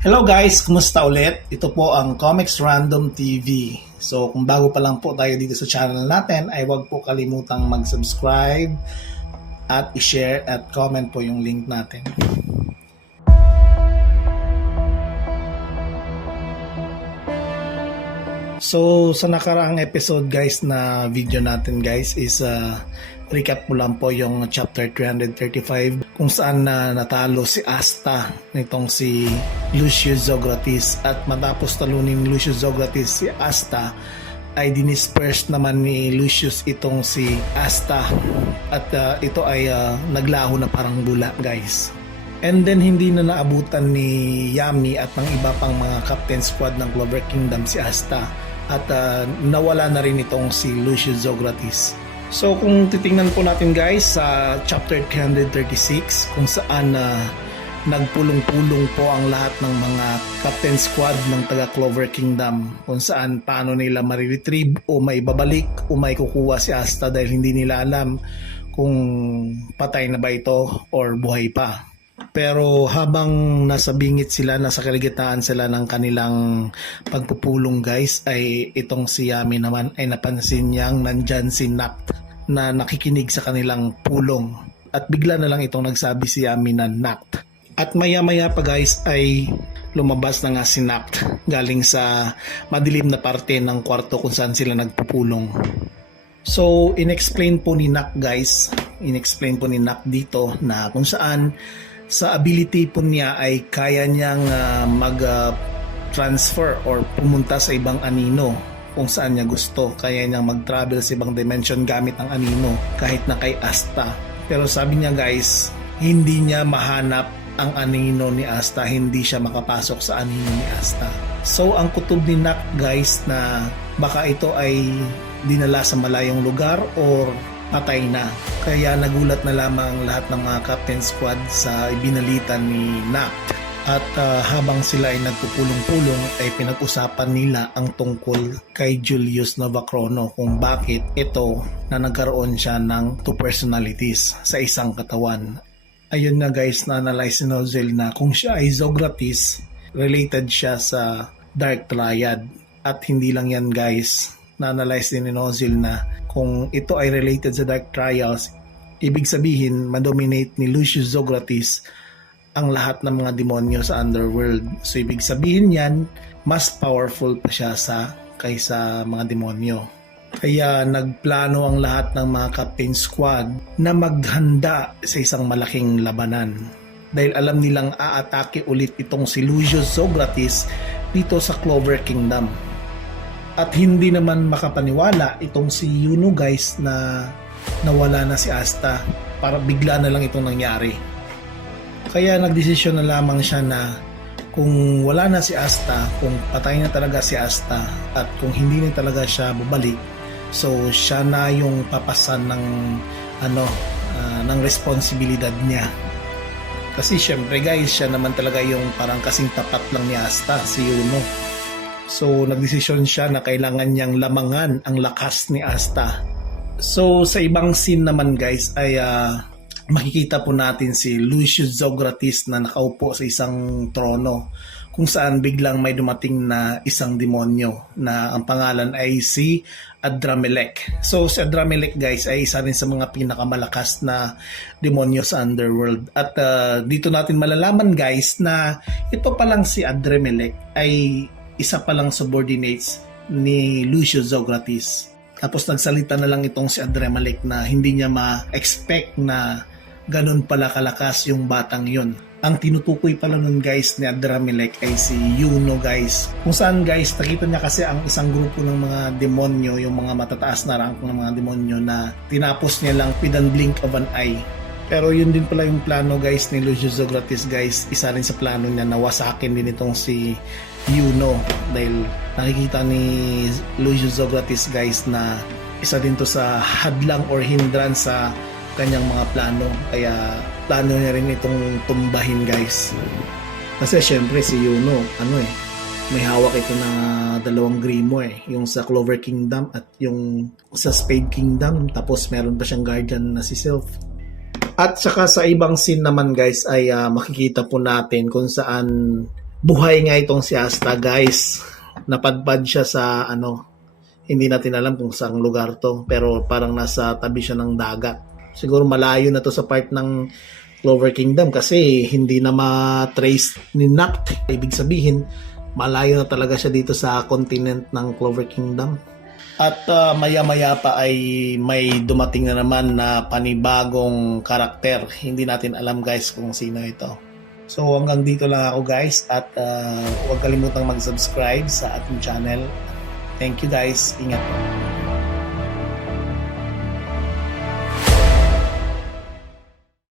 Hello guys, kumusta ulit? Ito po ang Comics Random TV. So kung bago pa lang po tayo dito sa channel natin, ay huwag po kalimutang mag-subscribe at i-share at comment po yung link natin. So sa nakaraang episode guys na video natin guys is recap mo lang po yung chapter 335 kung saan na natalo si Asta nitong si Lucius Zografis, at matapos talunin ni Lucius Zografis si Asta ay dinisperse naman ni Lucius itong si Asta, at ito ay naglaho na parang bula guys. And then hindi na naabutan ni Yami at ng iba pang mga captain squad ng Clover Kingdom si Asta, at nawala na rin itong si Lucius Zografis. So kung titingnan po natin guys sa chapter 336 kung saan nagpulong-pulong po ang lahat ng mga captain squad ng taga Clover Kingdom, kung saan paano nila mariretrieve o may babalik o may kukuha si Asta dahil hindi nila alam kung patay na ba ito or buhay pa. Pero habang nasa bingit sila, nasa kaligtaan sila ng kanilang pagpupulong guys, ay itong si Yami naman ay napansin niyang nandyan si Nact na nakikinig sa kanilang pulong, at bigla na lang itong nagsabi si Yami na Nact. At maya-maya pa guys ay lumabas na nga si Nact galing sa madilim na parte ng kwarto kung saan sila nagpupulong. So inexplain po ni Nact guys, dito na kung saan sa ability po niya ay kaya niyang mag-transfer or pumunta sa ibang anino kung saan niya gusto. Kaya niyang mag-travel sa ibang dimension gamit ang anino kahit na kay Asta. Pero sabi niya guys, hindi niya mahanap ang anino ni Asta, hindi siya makapasok sa anino ni Asta. So ang kutob ni Nact guys na baka ito ay dinala sa malayong lugar or patay na. Kaya nagulat na lamang lahat ng mga captain squad sa ibinalita ni Nact. At habang sila ay nagpupulong-pulong ay pinag-usapan nila ang tungkol kay Julius Novacrono, kung bakit ito na nagkaroon siya ng two personalities sa isang katawan. Ayun na guys, na-analyze ni Nozel na kung siya ay Zografis, related siya sa Dark Triad. At hindi lang yan guys, na-analyze din ni Nozel na kung ito ay related sa Dark Trials, ibig sabihin madominate ni Lucius Zografis ang lahat ng mga demonyo sa Underworld. So ibig sabihin yan, mas powerful pa siya kaysa mga demonyo. Kaya nagplano ang lahat ng mga captain squad na maghanda sa isang malaking labanan. Dahil alam nilang aatake ulit itong si Lucius Zografis dito sa Clover Kingdom. At hindi naman makapaniwala itong si Yuno guys na nawala na si Asta, para bigla na lang itong nangyari. Kaya nagdesisyon na lamang siya na kung wala na si Asta, kung patay na talaga si Asta at kung hindi na talaga siya babalik, so siya na yung papasan ng ng responsibilidad niya. Kasi syempre guys, siya naman talaga yung parang kasing tapat lang ni Asta, si Yuno. So nagdesisyon siya na kailangan niyang lamangan ang lakas ni Asta. So sa ibang scene naman guys ay makikita po natin si Lucius Zografis na nakaupo sa isang trono, kung saan biglang may dumating na isang demonyo na ang pangalan ay si Adramelech. So si Adramelech guys ay isa rin sa mga pinakamalakas na demonyo sa Underworld. At dito natin malalaman guys na ito palang si Adramelech ay isa palang subordinates ni Lucius Zografis. Tapos nagsalita na lang itong si Adramelech na hindi niya ma-expect na ganun pala kalakas yung batang yun. Ang tinutukoy pala nun guys ni Adramelech ay si Yuno guys. Kung saan guys, nakita niya kasi ang isang grupo ng mga demonyo, yung mga matataas na rank ng mga demonyo na tinapos niya lang with a blink of an eye. Pero yun din pala yung plano guys ni Lucius Zografis guys. Isa rin sa plano niya na wasakin din itong si Yuno, dahil nakikita ni Lucius Zografis guys na isa din to sa hadlang or hindrance sa kanyang mga plano. Kaya plano niya rin itong tumbahin guys. Kasi syempre si Yuno may hawak ito na dalawang grimo yung sa Clover Kingdom at yung sa Spade Kingdom, tapos meron pa siyang guardian na si Sylph. At saka sa ibang scene naman guys ay makikita po natin kung saan buhay nga itong si Asta guys. Napadpad siya sa hindi natin alam kung saang lugar to, pero parang nasa tabi siya ng dagat. Siguro malayo na to sa part ng Clover Kingdom kasi hindi na ma-trace ni Nacht. Ibig sabihin, malayo na talaga siya dito sa continent ng Clover Kingdom. At maya-maya pa ay may dumating na naman na panibagong karakter. Hindi natin alam guys kung sino ito. So hanggang dito lang ako guys at huwag kalimutang mag-subscribe sa ating channel. Thank you guys. Ingat po.